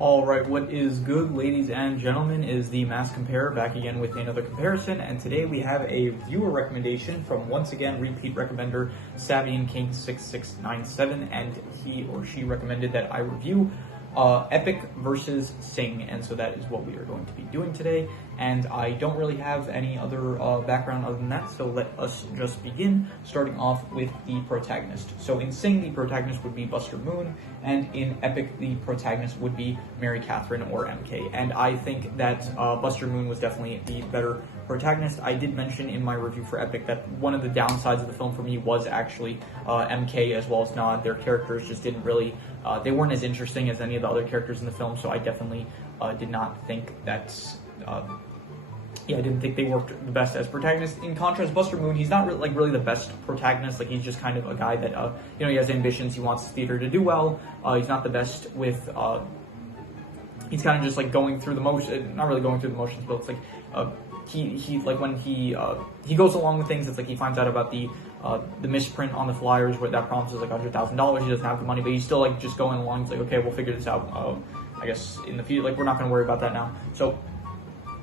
Alright, what is good, ladies and gentlemen, is the Mass Compare back again with another comparison, and today we have a viewer recommendation from, once again, repeat recommender Sabian King 6697, and he or she recommended that I review Epic versus Sing, and so that is what we are going to be doing today. And I don't really have any other background other than that, so let us just begin, starting off with the protagonist. So in Sing, the protagonist would be Buster Moon, and in Epic, the protagonist would be Mary Catherine, or MK. And I think that Buster Moon was definitely the better protagonist. I did mention in my review for Epic that one of the downsides of the film for me was actually MK as well as Nod. Their characters just didn't really, they weren't as interesting as any of the other characters in the film, so I definitely did not think that, I didn't think they worked the best as protagonists. In contrast, Buster Moon, he's not really the best protagonist. Like, he's just kind of a guy that, he has ambitions, he wants theater to do well. He's not the best with, he's kind of just like going through the motions, not really going through the motions, but it's like, he like when he goes along with things, it's like he finds out about the misprint on the flyers where that promises like $100,000. He doesn't have the money, but he's still like just going along. He's like, okay, we'll figure this out. I guess in the future, like, we're not going to worry about that now. So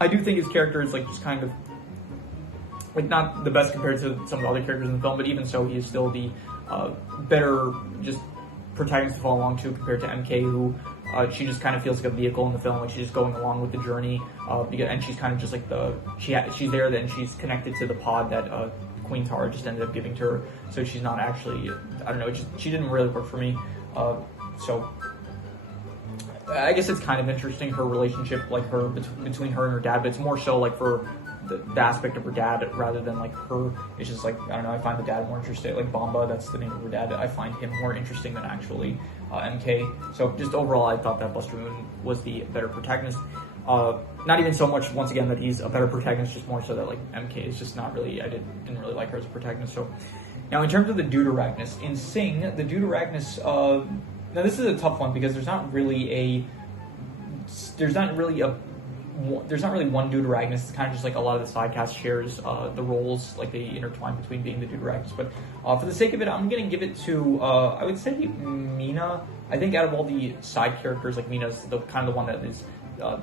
I do think his character is like just kind of like not the best compared to some of the other characters in the film, but even so, he is still the better just protagonist to follow along to compared to MK, who she just kind of feels like a vehicle in the film, like she's just going along with the journey, and she's kind of just like she's there, then she's connected to the pod that Queen Tara just ended up giving to her, so she's not actually, I don't know, she didn't really work for me, so I guess it's kind of interesting, her relationship, like her between her and her dad, but it's more so like for the aspect of her dad rather than like her. It's just like, I don't know, I find the dad more interesting, like Bomba, that's the name of her dad. I find him more interesting than actually MK. So just overall, I thought that Buster Moon was the better protagonist. Not even so much, once again, that he's a better protagonist, just more so that like MK is just not really, I didn't really like her as a protagonist. So now in terms of the deuteragonist, in Sing, the deuteragonist, now this is a tough one because there's not really one deuteragonist. It's kind of just like a lot of the side cast shares the roles, like they intertwine between being the deuteragonist. But for the sake of it, I'm gonna give it to I would say Mina. I think out of all the side characters, like Mina's the kind of the one that is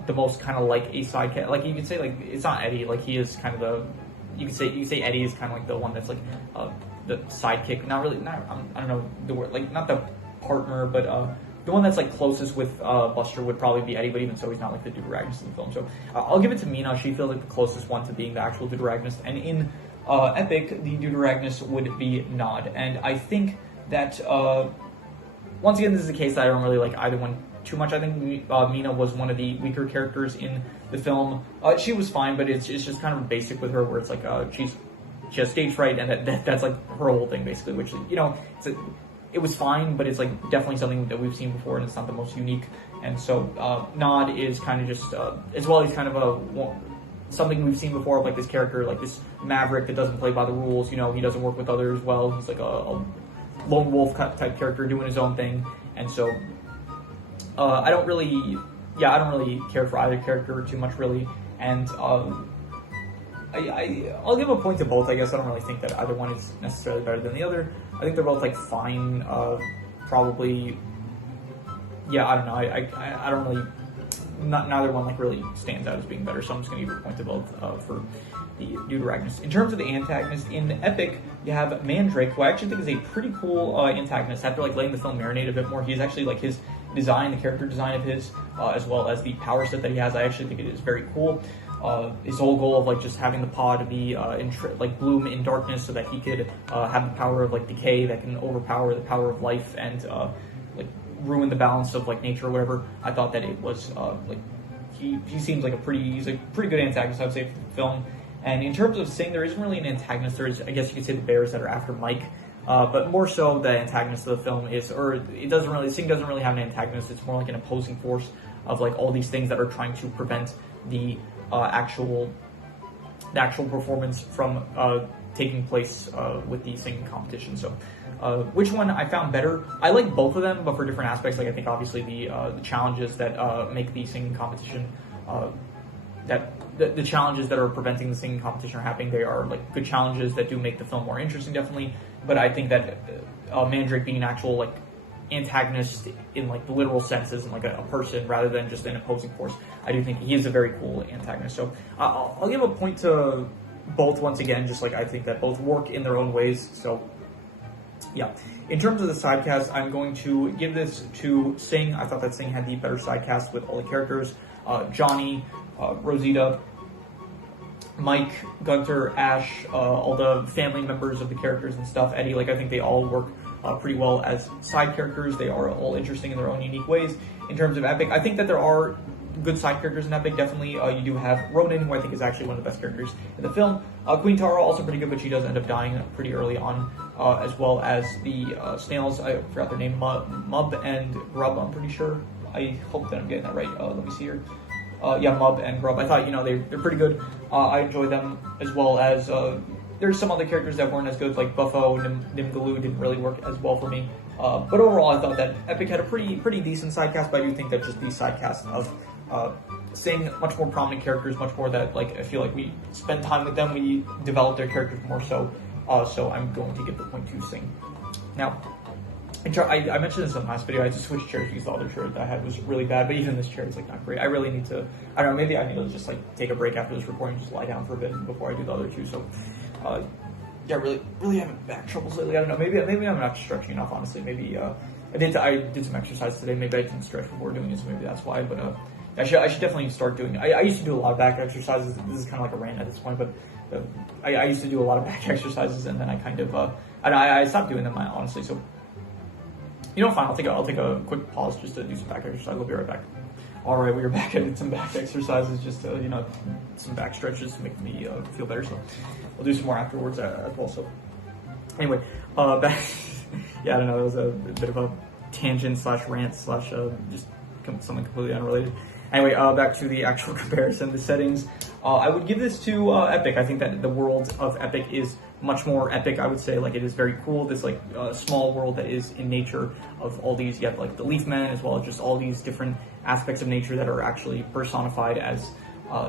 the most kind of like a side cat. Like you could say, like it's not Eddie. Like he is kind of the you could say Eddie is kind of like the one that's like the sidekick. Not really. I don't know the word, like not the partner, but the one that's like closest with Buster would probably be Eddie, but even so, he's not like the deuteragonist in the film. So I'll give it to Mina. She feels like the closest one to being the actual deuteragonist. And in Epic, the deuteragonist would be Nod. And I think that once again, this is a case that I don't really like either one too much. I think Mina was one of the weaker characters in the film. She was fine, but it's just kind of basic with her, where it's like she has stage fright, and that's like her whole thing basically. Which it was fine, but it's like definitely something that we've seen before, and it's not the most unique. And so Nod is kind of just, as well, he's kind of something we've seen before, of like this character, like this maverick that doesn't play by the rules. He doesn't work with others well. He's like a lone wolf type character doing his own thing. And so I don't really care for either character too much, really. And I'll give a point to both, I guess. I don't really think that either one is necessarily better than the other. I think they're both like fine, probably. Yeah, I don't know. I don't really. Neither one like really stands out as being better, so I'm just gonna give a point to both for the deuteragonist. In terms of the antagonist, in Epic, you have Mandrake, who I actually think is a pretty cool antagonist. After like letting the film marinate a bit more, he's actually like his design, the character design of his, as well as the power set that he has, I actually think it is very cool. His whole goal of like just having the pod be like bloom in darkness, so that he could have the power of like decay that can overpower the power of life and like ruin the balance of like nature or whatever. I thought that it was like he seems like he's a pretty good antagonist, I would say, for the film. And in terms of Sing, there isn't really an antagonist. There is, I guess you could say, the bears that are after Mike. But more so, the antagonist of the film Sing doesn't really have an antagonist. It's more like an opposing force of like all these things that are trying to prevent the actual performance from taking place with the singing competition. So which one I found better? I like both of them, but for different aspects. Like I think obviously the challenges that make the singing competition the challenges that are preventing the singing competition are happening. They are like good challenges that do make the film more interesting, definitely. But I think that Mandrake being an actual like antagonist in like the literal sense as in like a person rather than just an opposing force. I do think he is a very cool antagonist. So I'll give a point to both once again, just like I think that both work in their own ways. So yeah. In terms of the side cast, I'm going to give this to Sing. I thought that Sing had the better side cast with all the characters. Johnny, Rosita, Mike, Gunter, Ash, all the family members of the characters and stuff, Eddie, like I think they all work pretty well as side characters. They are all interesting in their own unique ways. In terms of Epic, I think that there are good side characters in Epic, definitely. You do have Ronan, who I think is actually one of the best characters in the film. Queen Tara, also pretty good, but she does end up dying pretty early on, as well as the snails. I forgot their name, Mub and Grub, I'm pretty sure. I hope that I'm getting that right. Let me see here. Yeah, Mub and Grub. I thought, they're pretty good. I enjoy them, as well as there's some other characters that weren't as good, like Buffo, Nimgaloo didn't really work as well for me. But overall, I thought that Epic had a pretty decent side cast, but I do think that just the side cast of Sing, much more prominent characters, much more that, like, I feel like we spend time with them, we develop their characters more so. So I'm going to give the point to Sing. Now, I mentioned this in the last video, I just switched chairs because the other chair that I had was really bad, but even this chair is like not great. I really need to, I don't know, maybe I need to just like take a break after this recording, just lie down for a bit before I do the other two. So, yeah, really having back troubles lately. I don't know, maybe I'm not stretching enough, honestly. Maybe, I did some exercise today, maybe I didn't stretch before doing it, so maybe that's why, but, I should definitely start doing, I used to do a lot of back exercises. This is kind of like a rant at this point, but I used to do a lot of back exercises, and then I kind of, I stopped doing them, honestly, so, fine, I'll take a quick pause just to do some back exercise. I'll be right back. Alright, we are back. I did some back exercises, just to, some back stretches to make me feel better, so we'll do some more afterwards as well, so, anyway, back, yeah, I don't know, it was a bit of a tangent slash rant slash just something completely unrelated. Anyway, back to the actual comparison, the settings. I would give this to Epic. I think that the world of Epic is much more epic, I would say. Like, it is very cool, this like small world that is in nature of all these, you have like the Leaf Men, as well as just all these different aspects of nature that are actually personified as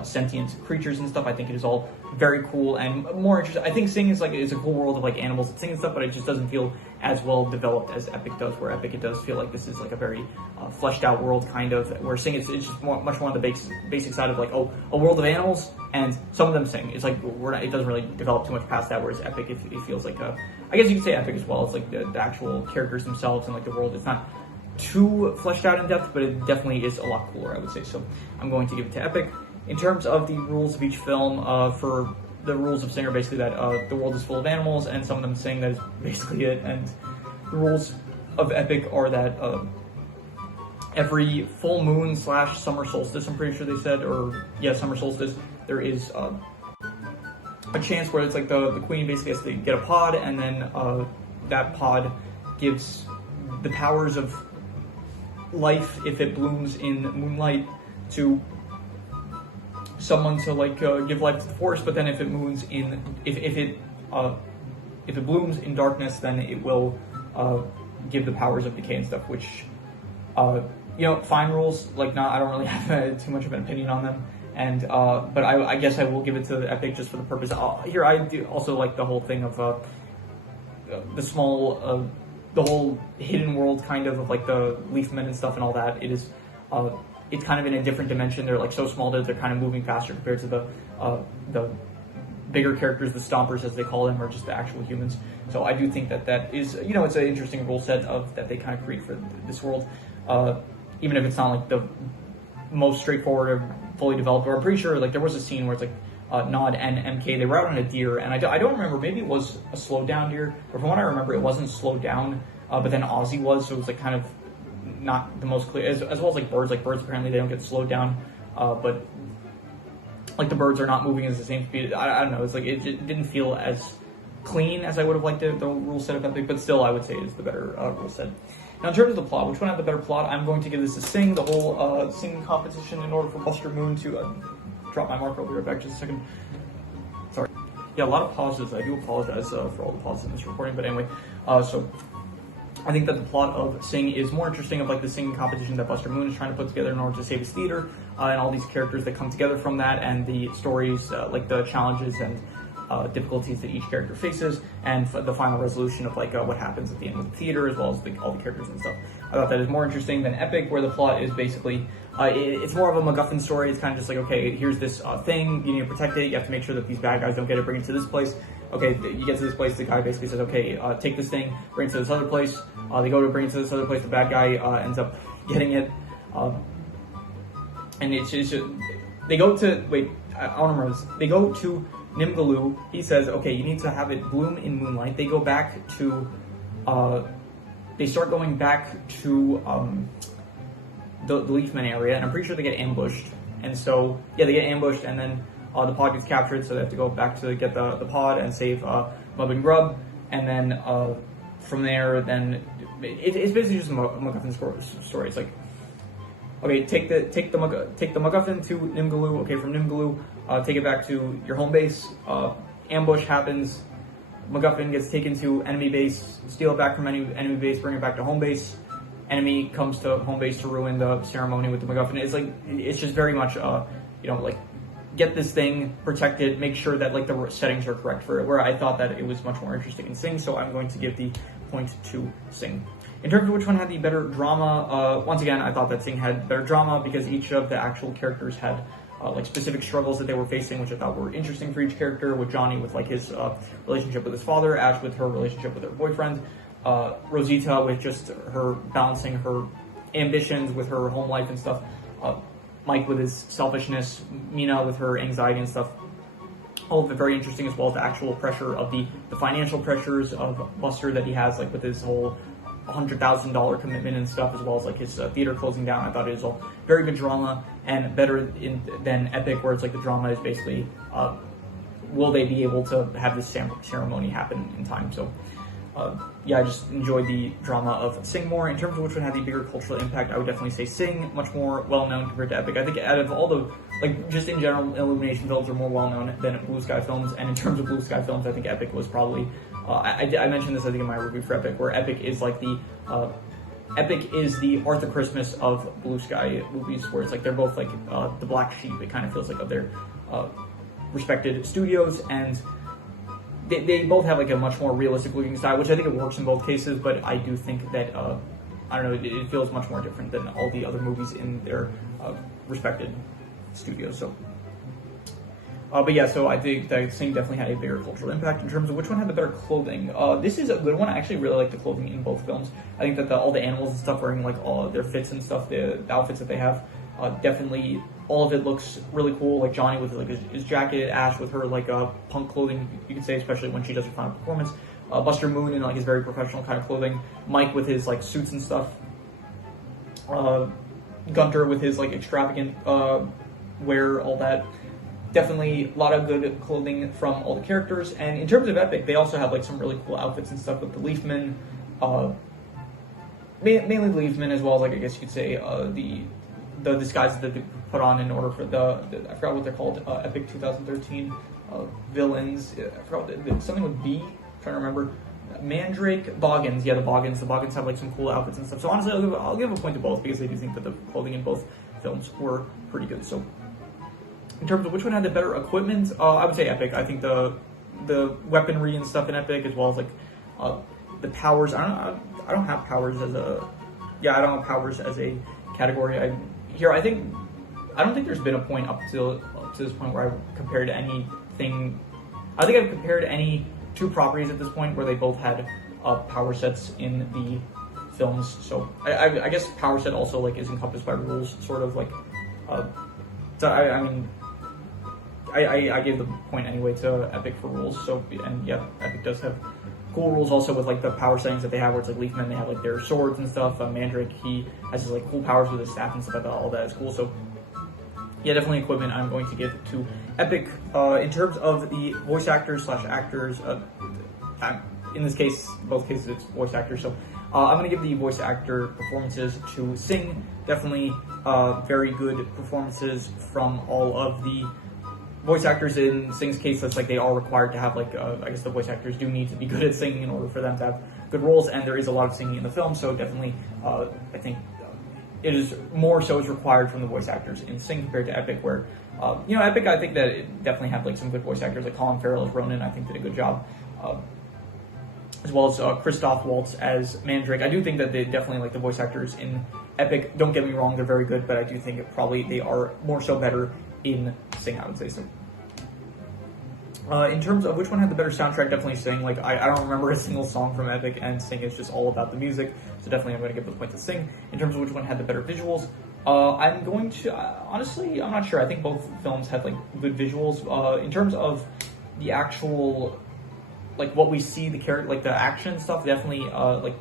sentient creatures and stuff. I think it is all very cool and more interesting. I think Sing is a cool world of like animals that sing and stuff, but it just doesn't feel as well developed as Epic does, where Epic it does feel like this is like a very fleshed out world, kind of, where Sing it's just much more on the basic side of like, oh, a world of animals and some of them sing. It's like it doesn't really develop too much past that, whereas Epic it feels like I guess you could say Epic as well. It's like the actual characters themselves and like the world. It's not too fleshed out in depth, but it definitely is a lot cooler, I would say. So I'm going to give it to Epic. In terms of the rules of each film, for the rules of Sing are basically that the world is full of animals and some of them sing, that is basically it. And the rules of Epic are that every full moon / summer solstice, I'm pretty sure they said, or yeah, summer solstice, there is a chance where it's like the queen basically has to get a pod, and then that pod gives the powers of life, if it blooms in moonlight, to someone to like give life to the forest. But then if it moons in, if it blooms in darkness, then it will give the powers of decay and stuff. Which fine rules. Like, I don't really have too much of an opinion on them. And but I guess I will give it to Epic just for the purpose. Here I do also like the whole thing of the small, the whole hidden world kind of like the Leaf Men and stuff and all that. It is. It's kind of in a different dimension. They're like so small that they're kind of moving faster compared to the bigger characters, the Stompers as they call them, or just the actual humans. So I do think that is, it's an interesting rule set that they kind of create for this world, even if it's not like the most straightforward or fully developed. Or I'm pretty sure like there was a scene where it's like Nod and MK, they were out on a deer, and I don't remember, maybe it was a slowed down deer, but from what I remember, it wasn't slowed down, but then Ozzy was, so it was like kind of not the most clear, as well as like birds apparently they don't get slowed down, but like the birds are not moving at the same speed. I don't know, it's like it didn't feel as clean as I would have liked the rule set of Epic, but still I would say it's the better rule set. Now in terms of the plot, which one had the better plot? I'm going to give this to Sing, the whole singing competition, in order for Buster Moon to drop my marker. I'll be right back just a second. Sorry. Yeah, a lot of pauses. I do apologize for all the pauses in this recording, but anyway, so I think that the plot of Sing is more interesting, of like the singing competition that Buster Moon is trying to put together in order to save his theater, and all these characters that come together from that, and the stories, like the challenges and difficulties that each character faces, and the final resolution of like what happens at the end of the theater, as well as all the characters and stuff. I thought that is more interesting than Epic, where the plot is basically it's more of a MacGuffin story. It's kind of just like, okay, here's this thing, you need to protect it, you have to make sure that these bad guys don't get it, bring it to this place. Okay, you get to this place, the guy basically says, okay, take this thing, bring it to this other place. They go to bring it to this other place, the bad guy ends up getting it. And it's just, they go to, I don't remember this. They go to Nimgaloo. He says, okay, you need to have it bloom in moonlight. They go back to, they start going back to the Leafman area, and I'm pretty sure they get ambushed. And so, yeah, they get ambushed, and then the pod gets captured, so they have to go back to get the pod and save Mub and Grub. And then from there, then it's basically just a MacGuffin story. It's like, okay, take the MacGuffin to Nimgaloo. Okay, from Nimgaloo, take it back to your home base. Ambush happens. MacGuffin gets taken to enemy base. Steal it back from enemy base. Bring it back to home base. Enemy comes to home base to ruin the ceremony with the MacGuffin. It's just very much like, get this thing, protect it, make sure that like the settings are correct for it. Where I thought that it was much more interesting in Sing, so I'm going to give the point to Sing. In terms of which one had the better drama, once again, I thought that Sing had better drama because each of the actual characters had like specific struggles that they were facing, which I thought were interesting for each character. With Johnny, with like his relationship with his father, Ash with her relationship with her boyfriend, Rosita with just her balancing her ambitions with her home life and stuff, Mike with his selfishness, Mina with her anxiety and stuff. All of it very interesting, as well as the actual pressure of the financial pressures of Buster that he has, like with his whole $100,000 commitment and stuff, as well as like his theater closing down. I thought it was all very good drama, and better than Epic, where it's like the drama is basically will they be able to have this ceremony happen in time. So yeah, I just enjoyed the drama of Sing more. In terms of which one had the bigger cultural impact, I would definitely say Sing, much more well-known compared to Epic. I think out of all the, like, just in general, Illumination films are more well-known than Blue Sky films, and in terms of Blue Sky films, I think Epic was probably, I mentioned this, I think, in my review for Epic, where Epic is like the, Epic is the Arthur Christmas of Blue Sky movies, where it's like they're both like the black sheep, it kind of feels like, of their respected studios, and they both have like a much more realistic looking style, which I think it works in both cases, but I do think that, I don't know, it feels much more different than all the other movies in their respected studios. So, but yeah, so I think that Sing definitely had a bigger cultural impact. In terms of which one had the better clothing, this is a good one. I actually really like the clothing in both films. I think that all the animals and stuff wearing like all their fits and stuff, the outfits that they have, definitely all of it looks really cool. Like Johnny with like his jacket, Ash with her like punk clothing, you could say, especially when she does her final performance. Buster Moon in like his very professional kind of clothing. Mike with his like suits and stuff. Gunter with his like extravagant wear, all that. Definitely a lot of good clothing from all the characters. And in terms of Epic, they also have like some really cool outfits and stuff with the Leafmen. Mainly the Leafmen, as well as like I guess you could say the disguises that they put on in order for the I forgot what they're called, Epic 2013 villains. I forgot something with B. I'm trying to remember. Mandrake, Boggins. Yeah, the Boggins. The Boggins have like some cool outfits and stuff. So honestly, I'll give a point to both because I do think that the clothing in both films were pretty good. So in terms of which one had the better equipment, I would say Epic. I think the weaponry and stuff in Epic, as well as like the powers. I don't have powers as a I don't have powers as a category. I don't think there's been a point up to this point where I've compared anything. I think I've compared any two properties at this point where they both had power sets in the films. So I guess power set also like is encompassed by rules, sort of like. So I mean, I gave the point anyway to Epic for rules. So and yeah, Epic does have cool rules also with like the power settings that they have, where it's like Leafmen, they have like their swords and stuff. Mandrake, he has his like cool powers with his staff and stuff like that. All that is cool. So yeah, definitely equipment I'm going to give to Epic. In terms of the voice actors / actors, in this case, both cases it's voice actors. So I'm going to give the voice actor performances to Sing. Definitely very good performances from all of the voice actors. In Sing's case, that's like they are required to have like, I guess the voice actors do need to be good at singing in order for them to have good roles, and there is a lot of singing in the film, so definitely I think it is more so is required from the voice actors in Sing compared to Epic, where Epic, I think that it definitely had like some good voice actors, like Colin Farrell as Ronan, I think did a good job, as well as Christoph Waltz as Mandrake. I do think that they definitely, like, the voice actors in Epic, don't get me wrong, they're very good, but I do think they are more so better in Sing, I would say so. In terms of which one had the better soundtrack, definitely Sing. Like, I don't remember a single song from Epic, and Sing is just all about the music, so definitely I'm going to give the point to Sing. In terms of which one had the better visuals, I'm going to, honestly, I'm not sure. I think both films had, like, good visuals. In terms of the actual, like, what we see, the character, like, the action stuff, definitely, like,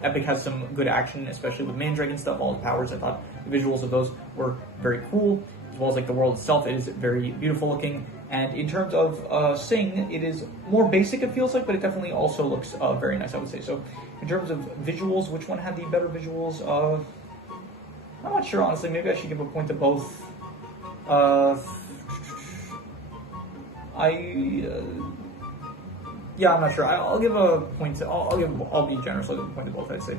Epic has some good action, especially with Mandrake and stuff, all the powers. I thought the visuals of those were very cool, as well as, like, the world itself. It is very beautiful looking. And in terms of Sing, it is more basic, it feels like, but it definitely also looks very nice, I would say. So in terms of visuals, which one had the better visuals? I'm not sure, honestly. Maybe I should give a point to both. Yeah, I'm not sure. I'll give a point to, I'll be generous, I'll give a point to both, I'd say.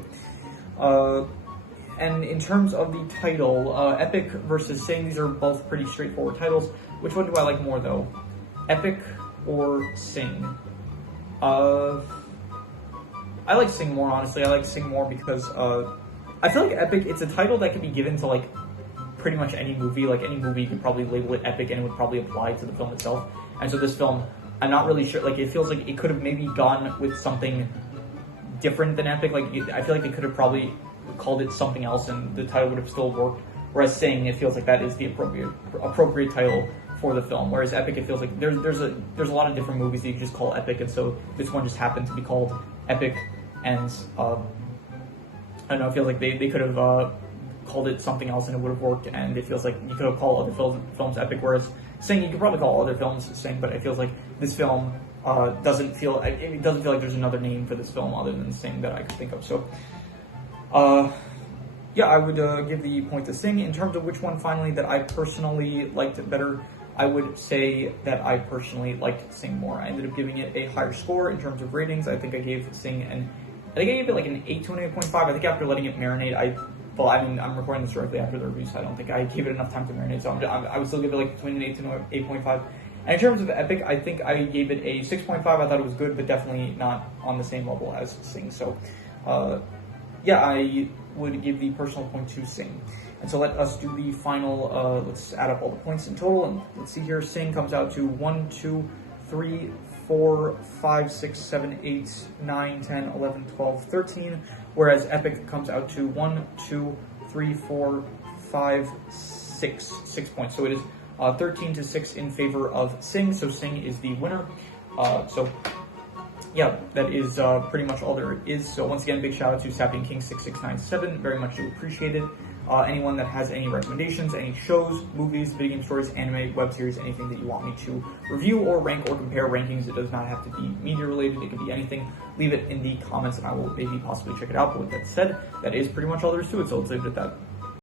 And in terms of the title, Epic versus Sing, these are both pretty straightforward titles. Which one do I like more, though? Epic or Sing? I like Sing more, honestly. I like Sing more because I feel like Epic, it's a title that can be given to, like, pretty much any movie. Like, any movie, you could probably label it Epic and it would probably apply to the film itself. And so this film, I'm not really sure. Like, it feels like it could have maybe gone with something different than Epic. Like, I feel like they could have probably called it something else and the title would have still worked. Whereas Sing, it feels like that is the appropriate title for the film. Whereas Epic, it feels like there's a lot of different movies that you can just call Epic, and so this one just happened to be called Epic. And I don't know, it feels like they could have called it something else and it would have worked. And it feels like you could have called other films Epic. Whereas Sing, you could probably call other films Sing, but it feels like this film doesn't feel like there's another name for this film other than Sing that I could think of. So. Yeah, I would give the point to Sing. In terms of which one finally that I personally liked it better, I would say that I personally liked Sing more. I ended up giving it a higher score in terms of ratings. I think I gave Sing I gave it like an 8 to an 8.5. I think after letting it marinate, I'm recording this directly after the review, so I don't think I gave it enough time to marinate. So I would still give it like between an 8 to an 8.5. And in terms of Epic, I think I gave it a 6.5. I thought it was good, but definitely not on the same level as Sing. So, yeah, I would give the personal point to Sing. And so let us do the final, let's add up all the points in total, and let's see here. Sing comes out to 1, 2, 3, 4, 5, 6, 7, 8, 9, 10, 11, 12, 13, whereas Epic comes out to 1, 2, 3, 4, 5, 6 points. So it is 13 to 6 in favor of Sing, so Sing is the winner. So yeah, that is pretty much all there is. So once again, big shout out to Sapien King 6697. Very much appreciated. Anyone that has any recommendations, any shows, movies, video game stories, anime, web series, anything that you want me to review or rank or compare rankings, it does not have to be media related. It could be anything. Leave it in the comments and I will maybe possibly check it out. But with that said, that is pretty much all there is to it. So let's leave it at that.